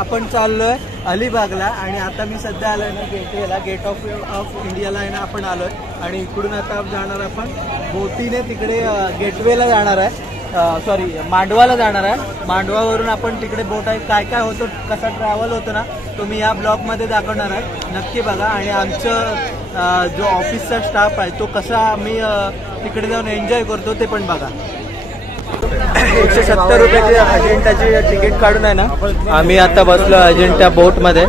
आपण चाललोय अलिबागला आणि आता मी सध्या आलोय ना गेटवेला, गेट ऑफ इंडियाला आहे ना आपण आलोय आणि इकडून आता जाणार आपण बोटीने तिकडे गेटवेला जाणार आहे, सॉरी मांडवाला जाणार आहे. मांडवावरून आपण तिकडे बोट आहे, काय काय होतं, कसा ट्रॅव्हल होतो ना तो मी या ब्लॉगमध्ये दाखवणार आहे, नक्की बघा. आणि आमचं जो ऑफिसचा स्टाफ आहे तो कसा आम्ही तिकडे जाऊन एन्जॉय करतो ते पण बघा. 170 रुपयाची अजिंठाची तिकीट काढून आहे ना आम्ही आता बसलो अजिंठा बोटमध्ये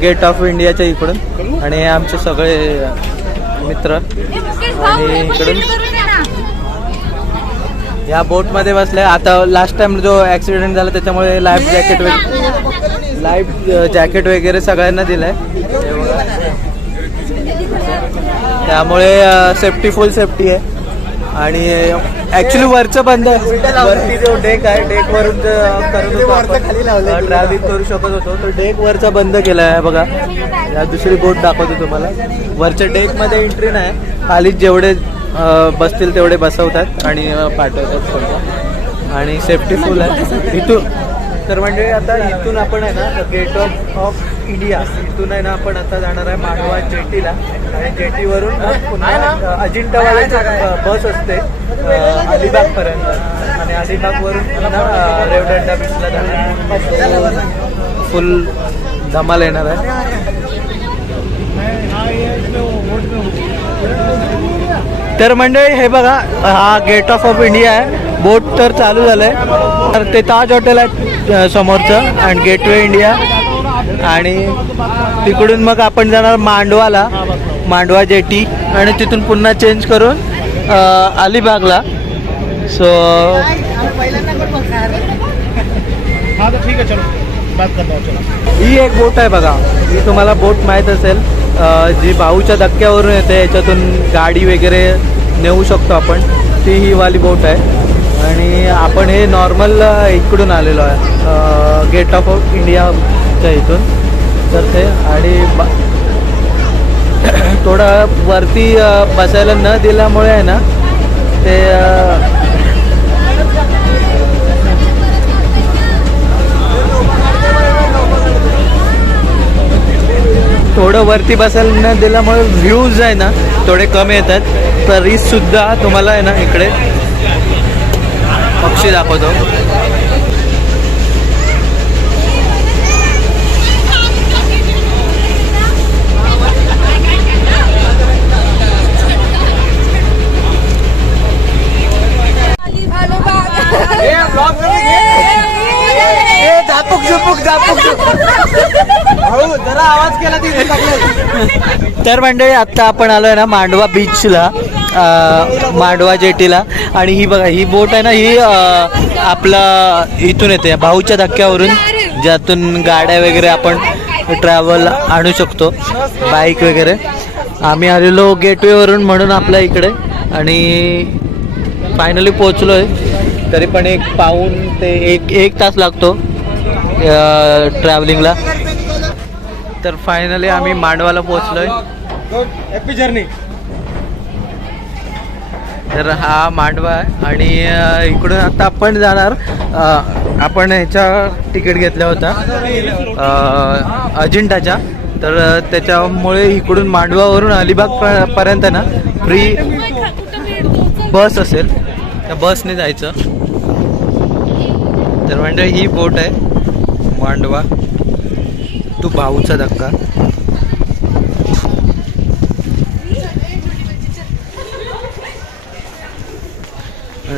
गेट ऑफ इंडियाच्या इकडून आणि हे आमचे सगळे मित्र आणि इकडून या बोटमध्ये बसले. आता लास्ट टाइम जो ॲक्सिडेंट झाला त्याच्यामुळे लाईफ जॅकेट वगैरे सगळ्यांना दिलंय, त्यामुळे सेफ्टी फुल सेफ्टी आहे. आणि ऍक्च्युली वरचं बंद आहे, वरती जो डेक आहे डेकवरून ट्रॅव्हलिंग करू शकत होतो तो डेक वरचा बंद केला आहे बघा. या दुसरी बोट दाखवतो तुम्हाला. वरच्या डेकमध्ये एंट्री नाही, खाली जेवढे बसतील तेवढे बसवतात आणि पाठवतात आणि सेफ्टी फुल आहे इथून. तर म्हणजे आता इथून आपण आहे ना गेट ऑफ इंडिया इथून आहे ना आपण आता जाणार आहे मांडवा जेटीला आणि जेटीवरून पुन्हा अजिंठावाल्याची बस असते अलिबागपर्यंत आणि अलिबागवरून पुन्हा रेवदंडा बीचला जाणार. फुल धमाल येणार आहे. तर मंडळी हे बघा, हा गेट ऑफ इंडिया आहे. बोट तर चालू झालंय. तर ते ताज हॉटेल आहे समोरचं आणि गेटवे इंडिया आणि तिकडून मग आपण जाणार मांडवाला, मांडवा जेटी आणि तिथून पुन्हा चेंज करून अलिबागला. सो ही एक बोट आहे बघा, ही तुम्हाला बोट माहीत असेल, जी भाऊच्या धक्क्यावरून येते, याच्यातून गाडी वगैरे नेऊ शकतो आपण, ती ही वाली बोट आहे. आणि आपण हे नॉर्मल इकडून आलेलो आहे गेट ऑफ इंडियाच्या इथून. तर ते आणि थोडं वरती बसायला न दिल्यामुळे आहे ना ते थोडं वरती बसायला न दिल्यामुळे व्ह्यूज आहे ना थोडे कमी येतात. तरी सुद्धा तुम्हाला आहे ना इकडे पक्षी दाखवतो. जरा आवाज केला तर मंडळी आता आपण आलोय ना मांडवा बीचला, मांडवा जेटीला. आणि ही बघा, ही बोट आहे ना ही आपला इथून येते भाऊच्या धक्क्यावरून, ज्यातून गाड्या वगैरे आपण ट्रॅव्हल आणू शकतो, बाईक वगैरे. आम्ही आलेलो गेटवेवरून म्हणून आपल्या इकडे आणि फायनली पोचलोय. तरी पण पाऊण ते एक तास लागतो ट्रॅव्हलिंगला. तर फायनली आम्ही मांडवाला पोचलोय. Happy journey. तर हा मांडवा आहे आणि इकडून आता आपण जाणार, आपण ह्याचा तिकीट घेतला होता अजिंठाच्या, तर त्याच्यामुळे इकडून मांडवावरून अलिबाग पर्यंत ना फ्री बस असेल, त्या बसने जायचं. तर म्हणजे ही बोट आहे मांडवा तू भाऊचा धक्का.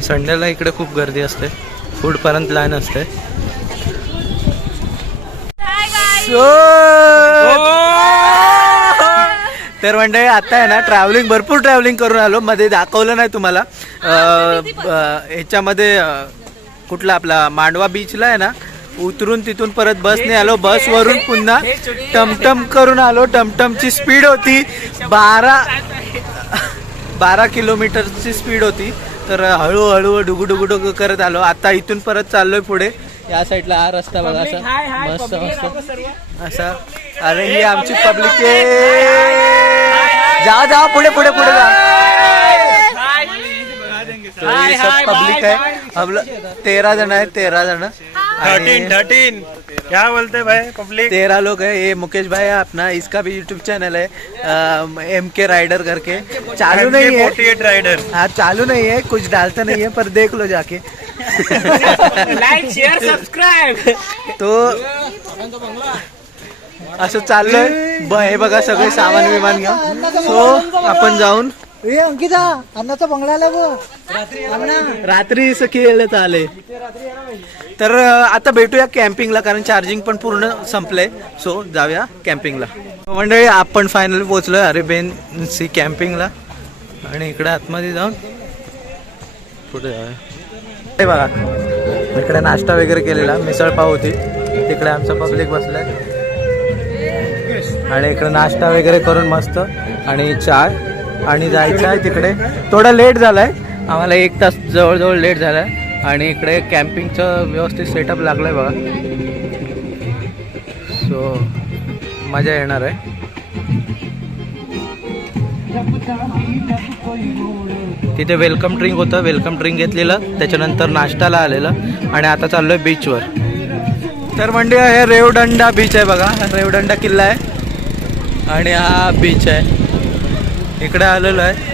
संडेला इकडे खूप गर्दी असते, फूडपर्यंत लाईन असते. तर म्हणजे आता आहे ना ट्रॅव्हलिंग, भरपूर ट्रॅव्हलिंग करून आलो. मध्ये दाखवलं नाही तुम्हाला, ह्याच्यामध्ये कुठला आपला मांडवा बीचला आहे ना उतरून तिथून परत बसने आलो, बसवरून पुन्हा टमटम करून आलो. टमटमची स्पीड होती 12 किलोमीटरची स्पीड होती. तर हळूहळू डुगू करत आलो. आता इथून परत चाललोय पुढे. या साईडला हा रस्ता बघा, असा मस्त मस्त असा. अरे ही आमची पब्लिक आहे, जा पुढे जा. तो ये सब पब्लिक है. हम 13 जण आहेत, 13 जण. 13 क्या बोलते भाई पब्लिक। 13 लोग है। ये मुकेश भाई है अपना, इसका भी यूट्यूब चैनल है MK राइडर करके। चालू नहीं है 48 राइडर। हाँ चालू नहीं है, कुछ डालता नहीं है, पर देख लो जाके। Like share subscribe. तो असं चाललंय हे बघा सगळे सामान विमान घ्या. सो आपण जाऊन अंकिता अन्नाचा बंगला रात्री खेळत आले. तर आता भेटूया कॅम्पिंगला, कारण चार्जिंग पण पूर्ण संपलंय. सो जाऊया कॅम्पिंगला. मंडळी आपण फायनली पोहोचलोय अरेबियन सी कॅम्पिंगला. आणि इकडे आतमध्ये जाऊन पुढे जाऊया. हे बघा इकडे नाश्ता वगैरे केलेला, मिसळपाव होती. तिकडे आमचा पब्लिक बसलाय आणि इकडे नाश्ता वगैरे करून मस्त आणि चाय. आणि जायचं आहे तिकडे. थोडा लेट झालाय आम्हाला, 1 तास जवळजवळ लेट झालाय. आणि इकडे कॅम्पिंगचं व्यवस्थित सेटअप लागलाय बघा. सो मजा येणार आहे. तिथे वेलकम ड्रिंक होतं, वेलकम ड्रिंक घेतलेलं, त्याच्यानंतर नाश्त्याला आलेलं आणि आता चाललोय बीचवर. तर म्हणजे हे रेवदंडा बीच आहे बघा, रेवदंडा किल्ला आहे आणि हा बीच आहे. इकडे आलेलो आहे,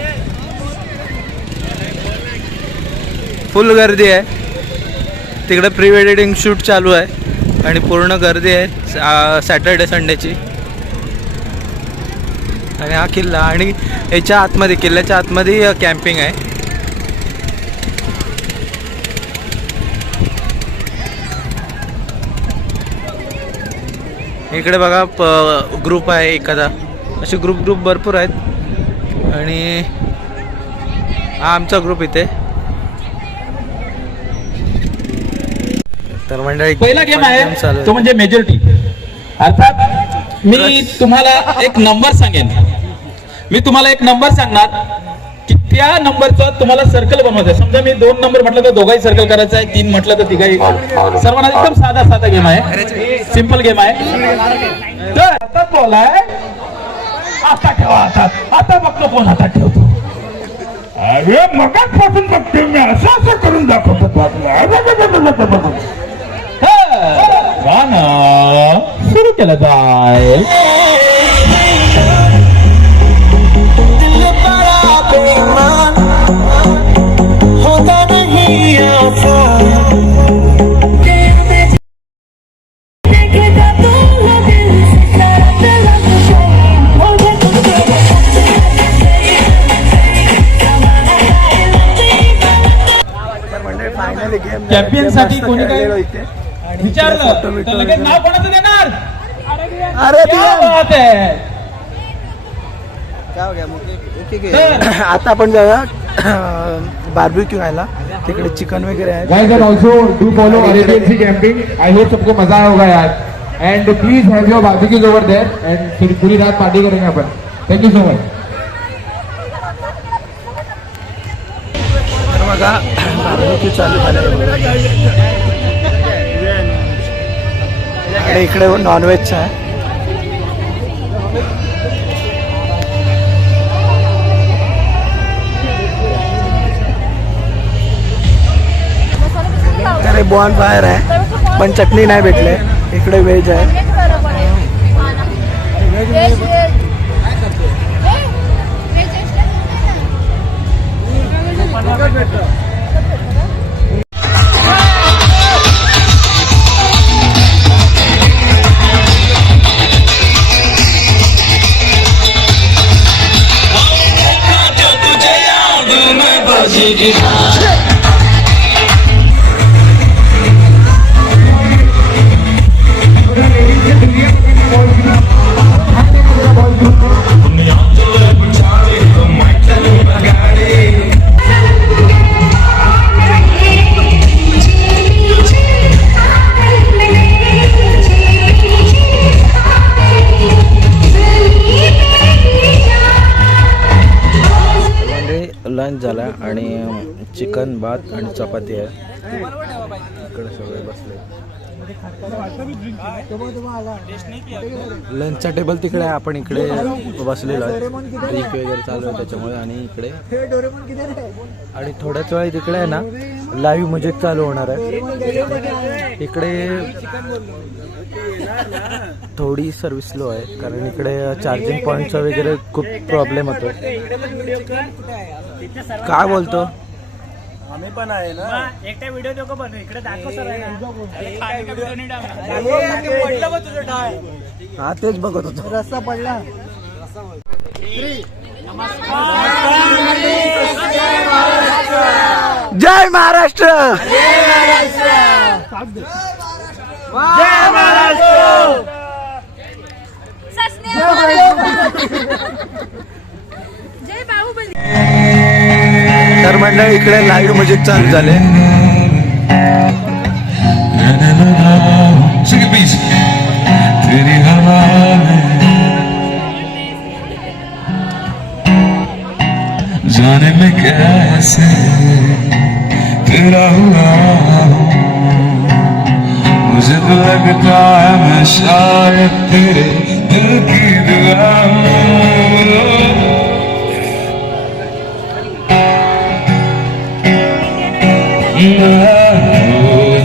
फुल गर्दी आहे. तिकडे प्री वेडिंग शूट चालू आहे आणि पूर्ण गर्दी आहे सॅटर्डे संडेची. आणि हा किल्ला आणि याच्या आतमध्ये, किल्ल्याच्या आतमध्ये कॅम्पिंग आहे. इकडे बघा ग्रुप आहे एखादा, असे ग्रुप भरपूर आहेत. आणि हा आमचा ग्रुप इथे. तर मंडळी पहिला गेम आहे तो म्हणजे मेजॉरिटी. अर्थात मी तुम्हाला एक नंबर सांगेन, मी तुम्हाला एक नंबर सांगणार की त्या नंबरचं तुम्हाला सर्कल बनवायचं आहे. समजा मी 2 नंबर म्हटलं तर दोघाही सर्कल करायचं आहे, 3 म्हटलं तर तिघाही. सर्वांना एकदम साधा गेम आहे, सिंपल गेम आहे. तर आता बोलाय, आता ठेवा हातात. आता बघतो कोण हातात ठेवतो. अरे मगाचपासून बघते मी, असं करून दाखवतो. गाणं सुरू केलं जाईल. चॅम्पियन साठी कोणी काय विचारलं तर लगेच नाव कोणाचं देणार. आता आपण जाऊया बार्बिक्यू खायला. तिकडे चिकन वगैरे आहे. Guys and also do follow Arabian Sea Camping. I hope सबको मजा आया होगा यार. And please have your barbecues over there. And फिर पूरी रात पार्टी करेंगे अपन. Thank you so much. तर बघा बार्बिक्यू चालू झालं. आणि इकडे नॉनव्हेजचं आहे. तर बॉन फायर आहे, पण चटणी नाही भेटले. इकडे व्हेज आहे. लंच झाला आणि चिकन भात आणि चपाती आहे. इकडे सगळे बसले. लंचचा टेबल तिकडे आहे, आपण इकडे बसलेलो आहे. रीक वगैरे चालू आहे त्याच्यामुळे. आणि इकडे आणि थोड्याच वेळ तिकडे आहे ना लाईव्ह म्युझिक चालू होणार आहे. इकडे थोडी सर्व्हिस लो आहे कारण इकडे चार्जिंग पॉईंटचा वगैरे खूप प्रॉब्लेम होतो. काय बोलतो? आम्ही पण आहे ना. एकटा व्हिडिओ देऊ का पण इकडे दाखव सर हा तेच बघत होतो. रस्ता पडला. जय महाराष्ट्र. जय बाहुबली. तर मंडळी इकडे लाईव्ह म्युझिक चालू झाले. जाने में कैसे तेरा हुआ हूँ, मुझे तो लगता है मैं शायद तेरे दिल की दुआ हूँ.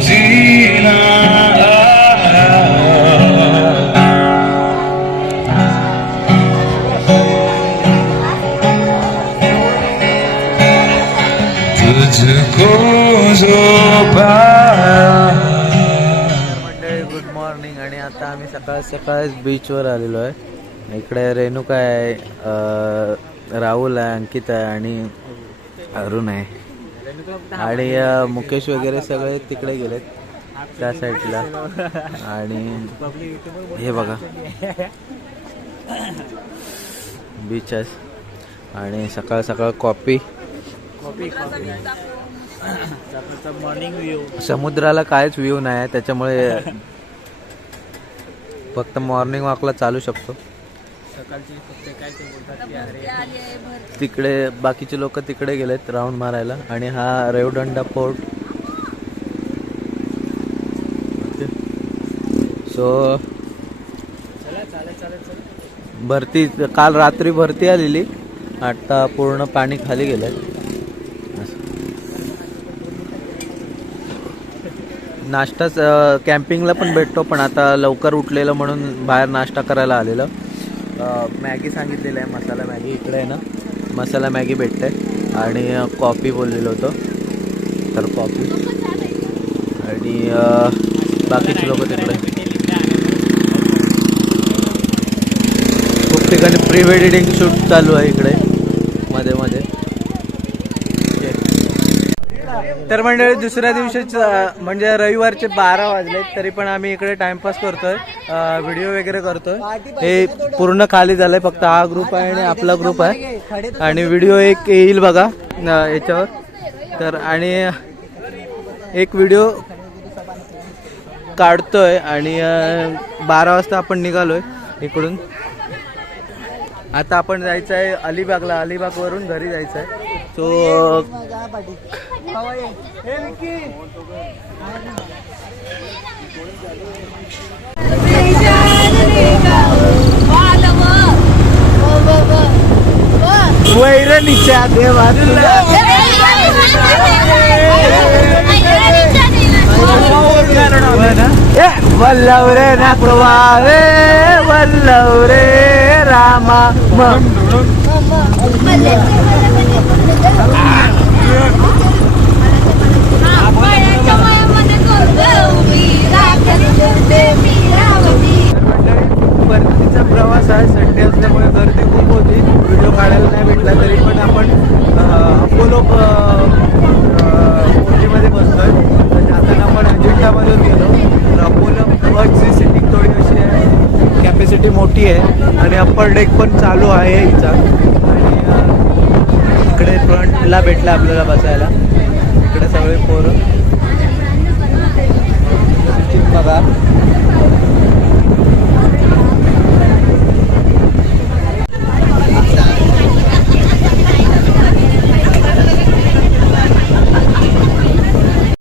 जीना तुझको जो पाया. मंडळी गुड मॉर्निंग. आणि आता आम्ही सकाळच बीचवर आलेलो आहे. इकडे रेणुका आहे, राहुल आहे, अंकित आहे आणि अरुण आहे. आणि मुकेश वगैरे सगळे तिकडे गेलेत त्या साईडला. आणि हे बघा बीचेस. आणि सकाळ कॉफी. Morning view. समुद्राला काहीच व्ह्यू नाही आहे त्याच्यामुळे फक्त मॉर्निंग वॉकला चालू शकतो. सकाळची फक्त काय ते बोलतात की अरे तिकडे बाकीचे लोक तिकडे गेलेत राऊंड मारायला. आणि हा रेवदंडा पोर्ट. सो भरती काल रात्री भरती आलेली, आता पूर्ण पाणी खाली गेलंय. नाश्ताच कॅम्पिंगला पण भेटतो, पण आता लवकर उठलेलं म्हणून बाहेर नाश्ता करायला आलेलं. मॅगी सांगितलेलं आहे, मसाला मॅगी. इकडे आहे ना मसाला मॅगी भेटते. आणि कॉफी बोललेलं होतं तर कॉफी. आणि बाकीचे लोक तिकडे खूप ठिकाणी प्री वेडिंग शूट चालू आहे इकडे मध्ये. तर मंडळी दुसऱ्या दिवशीच म्हणजे रविवारचे 12 वाजले तरी पण आम्ही इकडे टाइमपास करतोय, व्हिडिओ वगैरे करतोय. हे पूर्ण खाली झालंय, फक्त हा ग्रुप आहे आणि आपला ग्रुप आहे. आणि व्हिडिओ एक येईल बघा याच्यावर. तर आणि एक व्हिडिओ काढतोय. आणि 12 वाजता आपण निघालोय इकडून. आता आपण जायचं आहे अलिबागला. अलिबागवरून घरी जायचं आहे. सो वैरणीच्या देवाला वल्लवरे नाकवावे वल्लवरे रामा. परतीचा प्रवास आहे. संडे असल्यामुळे गर्दी खूप होती, व्हिडिओ काढायला नाही भेटला. तरी पण आपण अपोलो ओटीमध्ये बसतोय. जाताना आपण अजिंठामधून गेलो. तर अपोलो बसची सिटिंग थोडी अशी आहे, कॅपॅसिटी मोठी आहे. आणि अप्पर डेक पण चालू आहे हिचा. आणि इकडे फ्रंटला भेटला आपल्याला बसायला. इकडे सगळे पोरं